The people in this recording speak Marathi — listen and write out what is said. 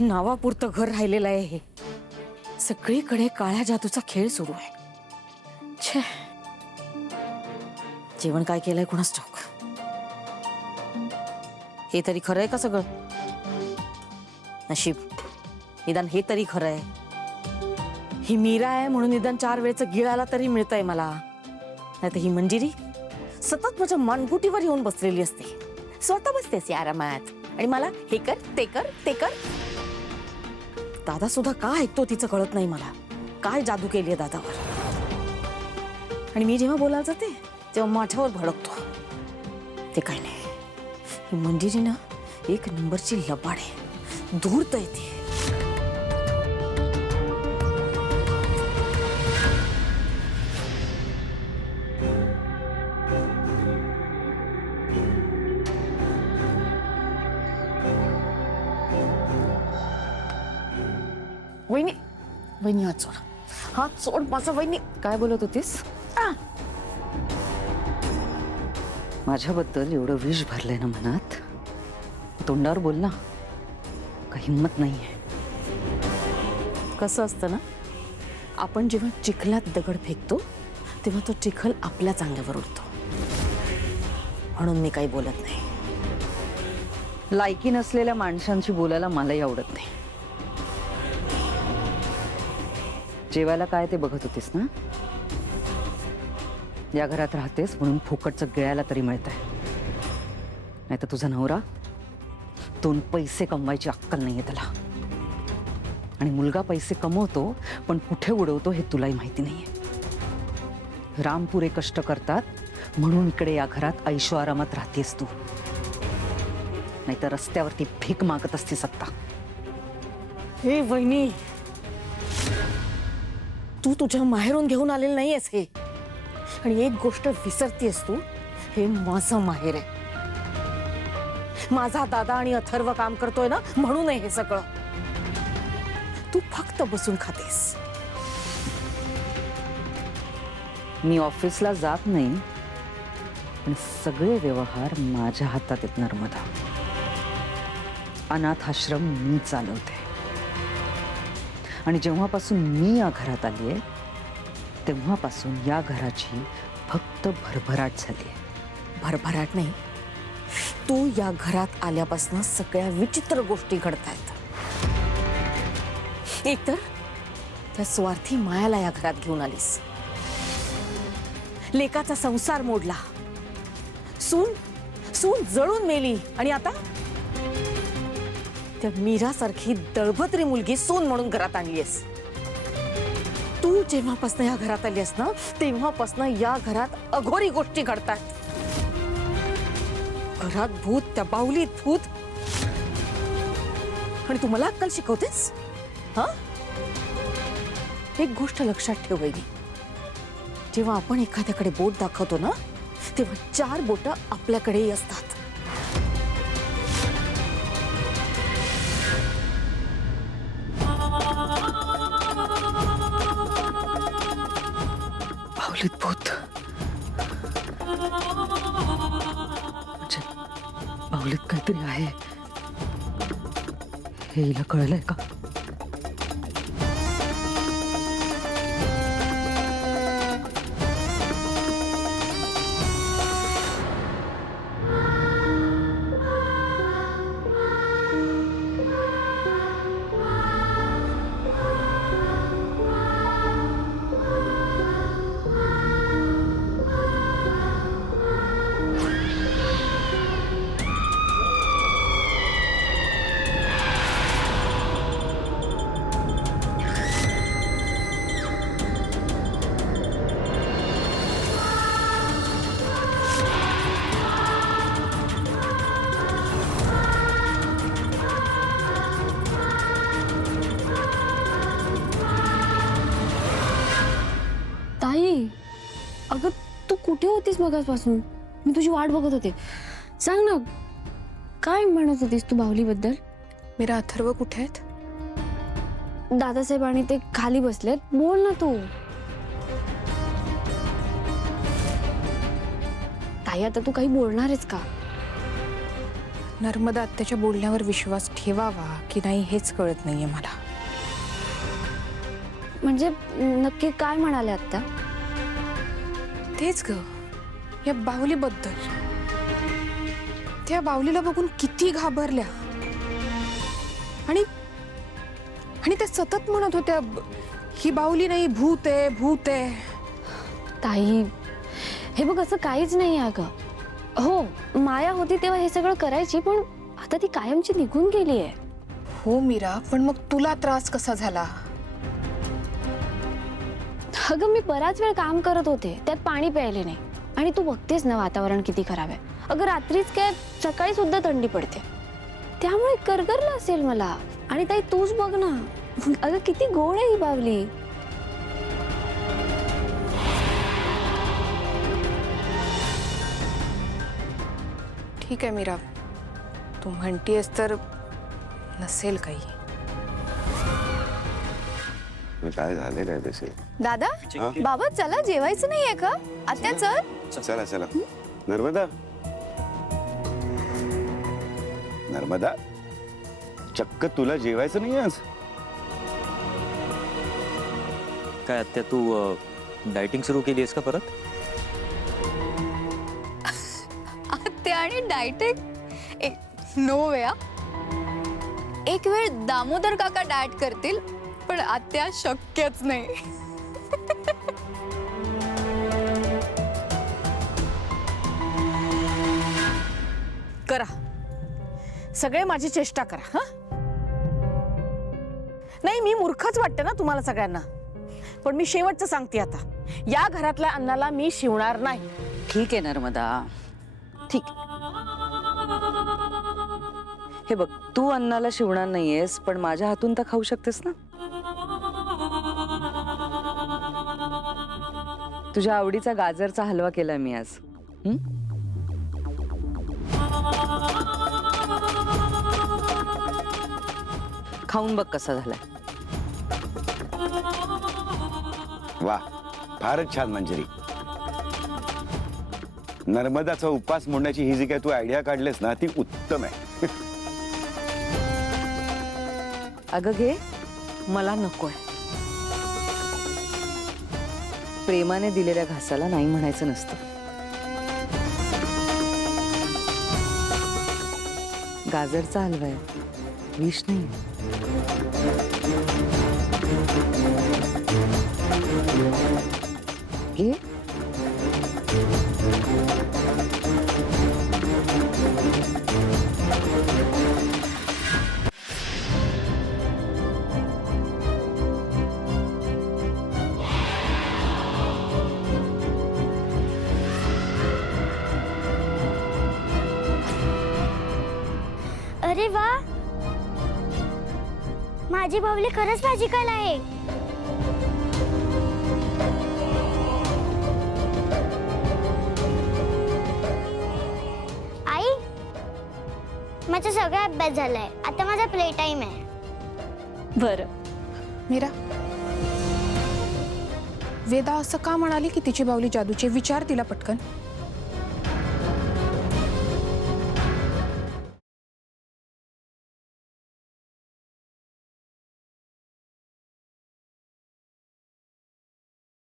नावापुरतं घर राहिलेलं आहे हे. सगळीकडे काळ्या जादूचा खेळ सुरू आहे. छे, जेवण काय केलंय कोणास ठाऊक. हे तरी खरं आहे का सगळं? नशीब, निदान हे तरी खरं आहे. ही मीरा आहे म्हणून निदान 4 वेळचं गिळाला तरी मिळतंय मला. नाही तर ही मंजिरी सतत माझ्या मानगुटीवर येऊन बसलेली असते. स्वतः बसतेस आरामात आणि मला हे कर ते कर ते कर. दादा सुद्धा का ऐकतो तिचं कळत नाही मला. काय जादू केली आहे दादावर. आणि मी जेव्हा बोलायला जाते तेव्हा माझ्यावर भडकतो. ते काय नाही, ही मंजिरी ना एक नंबरची लबाड आहे. धूर्त येते. वहिनी, वहिनी हात सोड. हात सोड माझा. वहिनी काय बोलत होतीस? माझ्याबद्दल एवढं विष भरलंय ना मनात, तोंडावर बोल ना. काही हिंमत नाहीये. कसं असतं ना, आपण जेव्हा चिखलात दगड फेकतो तेव्हा तो चिखल आपल्या अंगावर उडतो. म्हणून मी काही बोलत नाही. लायकी नसलेल्या माणसांशी बोलायला मलाही आवडत नाही. जेवायला काय ते बघत होतीस ना? या घरात राहतेस म्हणून फुकटचं गिळायला तरी मिळतंय. नाही तर तुझा नवरा 2 पैसे कमवायची अक्कल नाहीये त्याला. आणि मुलगा पैसे कमवतो पण कुठे उडवतो हे तुलाही माहिती नाहीये. रामपुरे कष्ट करतात म्हणून इकडे या घरात ऐशो आरामात राहतेस तू. नाहीतर रस्त्यावरती भीक मागत असतीस आत्ता. हे वहिनी, तू तुझ्या माहेरून घेऊन आलेलं नाहीयेस हे. आणि एक गोष्ट विसरतेस तू, हे माझं माहेर आहे. माझा दादा आणि अथर्व काम करतोय ना म्हणून आहे हे सगळं. तू फक्त बसून खातेस. मी ऑफिसला जात नाही पण सगळे व्यवहार माझ्या हातात आहेत नर्मदा. अनाथ आश्रम मी चालवते. आणि जेव्हापासून मी या घरात आली आहे तेव्हापासून या घराची फक्त भरभराट झाली आहे. भरभराट नाही, तू या घरात आल्यापासून सगळ्या विचित्र गोष्टी घडतायत. एकतर त्या स्वार्थी मायाला या घरात घेऊन आलीस. लेकाचा संसार मोडला. सून सून जळून मेली. आणि आता त्या मीरासारखी दळभद्री मुलगी सून म्हणून घरात आणलीस. तू जेव्हापासून या घरात आलीस ना तेव्हापासून या घरात अघोरी गोष्टी घडतात. घरात भूत, त्या बाहुलीत भूत. आणि तू मला अक्कल शिकवतेस? हा, एक गोष्ट लक्षात ठेव वहिनी, जेव्हा आपण एखाद्याकडे बोट दाखवतो ना तेव्हा 4 बोटं आपल्याकडेही असतात. बाहुलीत भूत म्हणजे बाहुलीत काहीतरी आहे हे हिला कळलंय का? अगं तू कुठे होतीस मगासपासून? मी तुझी वाट बघत होते. सांग ना, काय म्हणत होतीस तू बाहुलीबद्दल? मेरा अथर्व कुठे आहेत? दादासाहेब आणि ते खाली बसलेत. बोल ना तू. ताई आता तू काही बोलणार आहेस का? नर्मदा आत्याच्या बोलण्यावर विश्वास ठेवावा की नाही हेच कळत नाहीये मला. म्हणजे नक्की काय म्हणाले आत्या? तेच ग, या बाहुलीबद्दल. त्या बाहुलीला बघून किती घाबरल्या आणि आणि त्या सतत म्हणत होत्या ही बाहुली नाही, भूत आहे, भूत आहे. ताई, हे बघ असं काहीच नाही अगं. हो, माया होती तेव्हा हे सगळं करायची, पण आता ती कायमची निघून गेली आहे. हो मीरा, पण मग तुला त्रास कसा झाला? अगं मी बराच वेळ काम करत होते, त्यात पाणी प्यायले नाही. आणि तू बघतेस ना वातावरण किती खराब आहे. अगं रात्रीच काय, सकाळी सुद्धा थंडी पडते, त्यामुळे करगरलं असेल मला. आणि ताई तूच बघ ना, अगं किती गोड आहे ही बावली. ठीक आहे मीरा, तू म्हणतीयस तर नसेल काही. काय झाले काय तसे? दादा, हा? बाबा चला जेवायचं नाहीये का? आत्या चल. चला चला. नर्मदा, नर्मदा, चक्क तुला जेवायचं नाही आज? काय आत्या, तू डायटिंग सुरू केली आहेस का परत? आत्या आणि डायटिंग नो वे. एक वेळ दामोदर काका डाएट करतील, पण आत्या शक्यच नाही. करा, सगळे माझी चेष्टा करा. हा, नाही मी मूर्खच वाटते ना तुम्हाला सगळ्यांना, पण मी शेवटचं सांगते आता, या घरातल्या अन्नाला मी शिवणार नाही. ठीक आहे नर्मदा, ठीक. हे बघ, तू अन्नाला शिवणार नाहीयेस, पण माझ्या हातून तर खाऊ शकतेस ना. तुझ्या आवडीचा गाजरचा हलवा केलाय मी आज. खाऊन बघ कसा झालाय. वा, फारच छान मंजिरी. नर्मदाचा उपास मोडण्याची ही जी काय तू आयडिया काढलेस ना, ती उत्तम आहे. अगं घे, मला नकोय. प्रेमाने दिलेल्या घासाला नाही म्हणायचं नसतं. गाजरचा हलवा आहे, विष नाही. घे. अरे वा, माझी बाहुली खरंच भाजीकला आहे. आई, माझा सगळा अभ्यास झालाय, आता माझा प्ले टाइम आहे. बरं, मीरा, वेदा असं का म्हणाली की तिची बाहुली जादूची? विचार तिला पटकन.